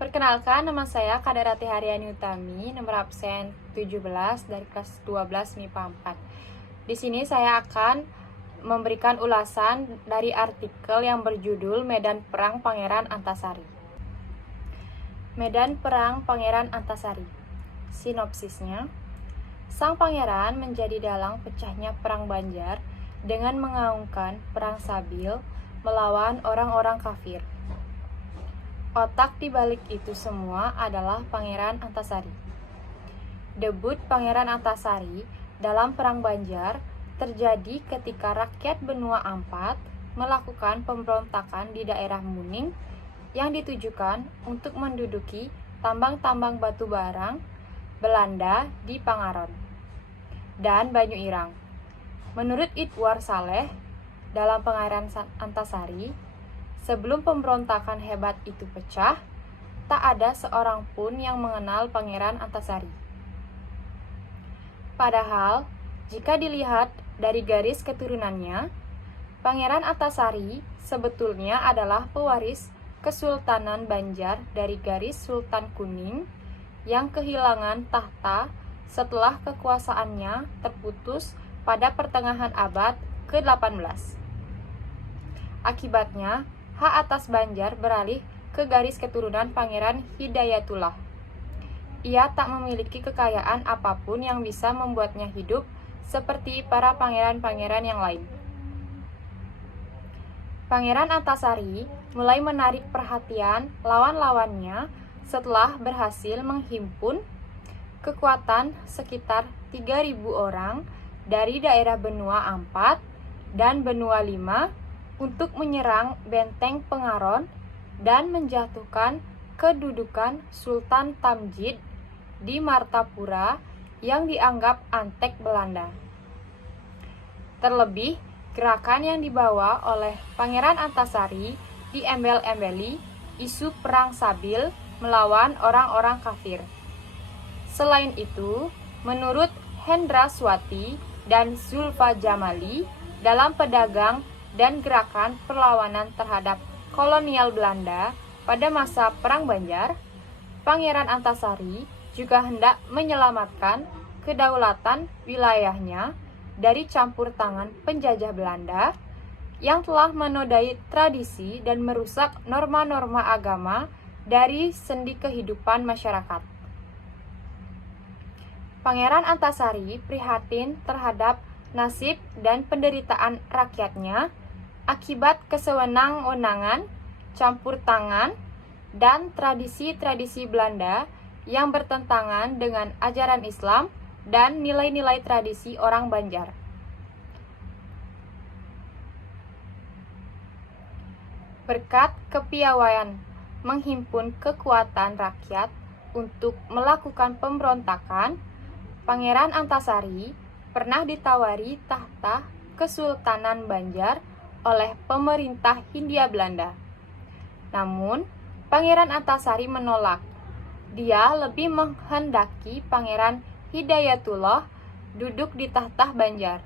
Perkenalkan, nama saya Kadarati Haryani Utami, nomor absen 17 dari kelas 12 MIPA 4. Di sini saya akan memberikan ulasan dari artikel yang berjudul Medan Perang Pangeran Antasari. Medan Perang Pangeran Antasari. Sinopsisnya, sang pangeran menjadi dalang pecahnya Perang Banjar dengan mengaungkan Perang Sabil melawan orang-orang kafir. Otak di balik itu semua adalah Pangeran Antasari. Debut Pangeran Antasari dalam Perang Banjar terjadi ketika rakyat benua Ampat melakukan pemberontakan di daerah Muning yang ditujukan untuk menduduki tambang-tambang batu barang Belanda di Pangaron dan Banyu Irang. Menurut Idwar Saleh, dalam Pangeran Antasari, sebelum pemberontakan hebat itu pecah, tak ada seorang pun yang mengenal Pangeran Antasari. Padahal, jika dilihat dari garis keturunannya, Pangeran Antasari sebetulnya adalah pewaris Kesultanan Banjar dari garis Sultan Kuning yang kehilangan tahta setelah kekuasaannya terputus pada pertengahan abad ke-18. Akibatnya, hak atas Banjar beralih ke garis keturunan Pangeran Hidayatullah. Ia tak memiliki kekayaan apapun yang bisa membuatnya hidup seperti para pangeran-pangeran yang lain. Pangeran Antasari mulai menarik perhatian lawan-lawannya setelah berhasil menghimpun kekuatan sekitar 3.000 orang dari daerah benua Ampat dan benua Lima untuk menyerang benteng Pengaron dan menjatuhkan kedudukan Sultan Tamjid di Martapura yang dianggap antek Belanda. Terlebih, gerakan yang dibawa oleh Pangeran Antasari diembel-embeli isu perang Sabil melawan orang-orang kafir. Selain itu, menurut Hendra Swati dan Zulfa Jamali dalam Pedagang dan Gerakan Perlawanan terhadap Kolonial Belanda pada masa Perang Banjar, Pangeran Antasari juga hendak menyelamatkan kedaulatan wilayahnya dari campur tangan penjajah Belanda yang telah menodai tradisi dan merusak norma-norma agama dari sendi kehidupan masyarakat. Pangeran Antasari prihatin terhadap nasib dan penderitaan rakyatnya akibat kesewenang-wenangan, campur tangan, dan tradisi-tradisi Belanda yang bertentangan dengan ajaran Islam dan nilai-nilai tradisi orang Banjar. Berkat kepiawaian menghimpun kekuatan rakyat untuk melakukan pemberontakan, Pangeran Antasari pernah ditawari tahta Kesultanan Banjar oleh pemerintah Hindia Belanda. Namun, Pangeran Antasari menolak. Dia lebih menghendaki Pangeran Hidayatullah duduk di tahta Banjar.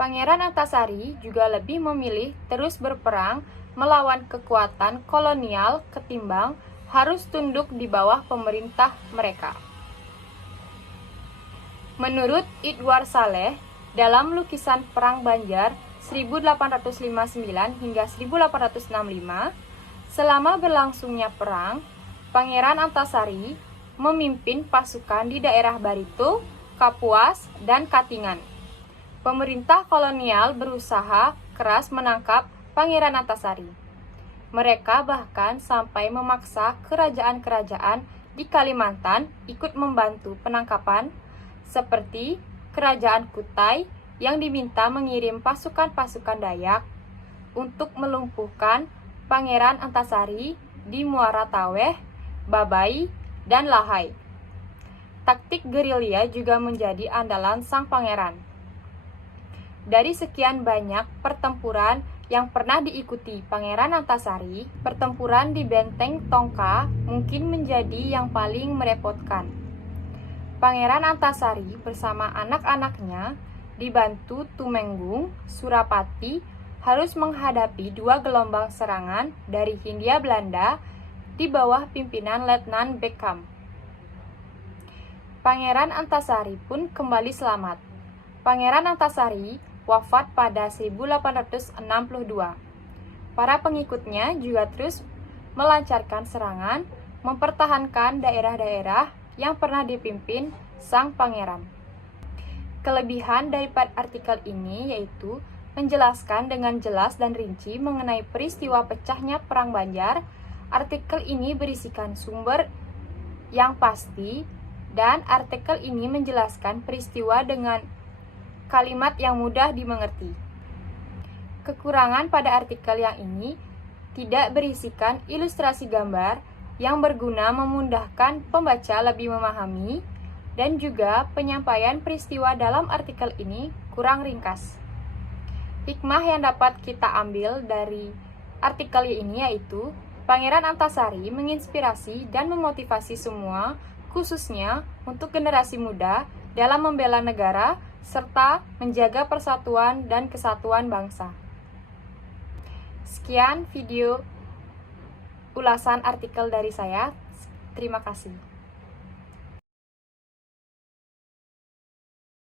Pangeran Antasari juga lebih memilih terus berperang melawan kekuatan kolonial ketimbang harus tunduk di bawah pemerintah mereka. Menurut Idwar Saleh, dalam lukisan Perang Banjar 1859 hingga 1865, selama berlangsungnya perang, Pangeran Antasari memimpin pasukan di daerah Barito, Kapuas, dan Katingan. Pemerintah kolonial berusaha keras menangkap Pangeran Antasari. Mereka bahkan sampai memaksa kerajaan-kerajaan di Kalimantan ikut membantu penangkapan, seperti Kerajaan Kutai yang diminta mengirim pasukan-pasukan Dayak untuk melumpuhkan Pangeran Antasari di Muara Taweh, Babai, dan Lahai. Taktik gerilya juga menjadi andalan sang pangeran. Dari sekian banyak pertempuran yang pernah diikuti Pangeran Antasari, pertempuran di Benteng Tongka mungkin menjadi yang paling merepotkan. Pangeran Antasari bersama anak-anaknya dibantu Tumenggung, Surapati harus menghadapi dua gelombang serangan dari Hindia Belanda di bawah pimpinan Letnan Beckham. Pangeran Antasari pun kembali selamat. Pangeran Antasari wafat pada 1862. Para pengikutnya juga terus melancarkan serangan, mempertahankan daerah-daerah yang pernah dipimpin sang pangeran. Kelebihan daripada artikel ini yaitu menjelaskan dengan jelas dan rinci mengenai peristiwa pecahnya Perang Banjar. Artikel ini berisikan sumber yang pasti dan artikel ini menjelaskan peristiwa dengan kalimat yang mudah dimengerti. Kekurangan pada artikel yang ini tidak berisikan ilustrasi gambar yang berguna memudahkan pembaca lebih memahami, dan juga penyampaian peristiwa dalam artikel ini kurang ringkas. Hikmah yang dapat kita ambil dari artikel ini yaitu Pangeran Antasari menginspirasi dan memotivasi semua, khususnya untuk generasi muda dalam membela negara serta menjaga persatuan dan kesatuan bangsa. Sekian video ulasan artikel dari saya. Terima kasih.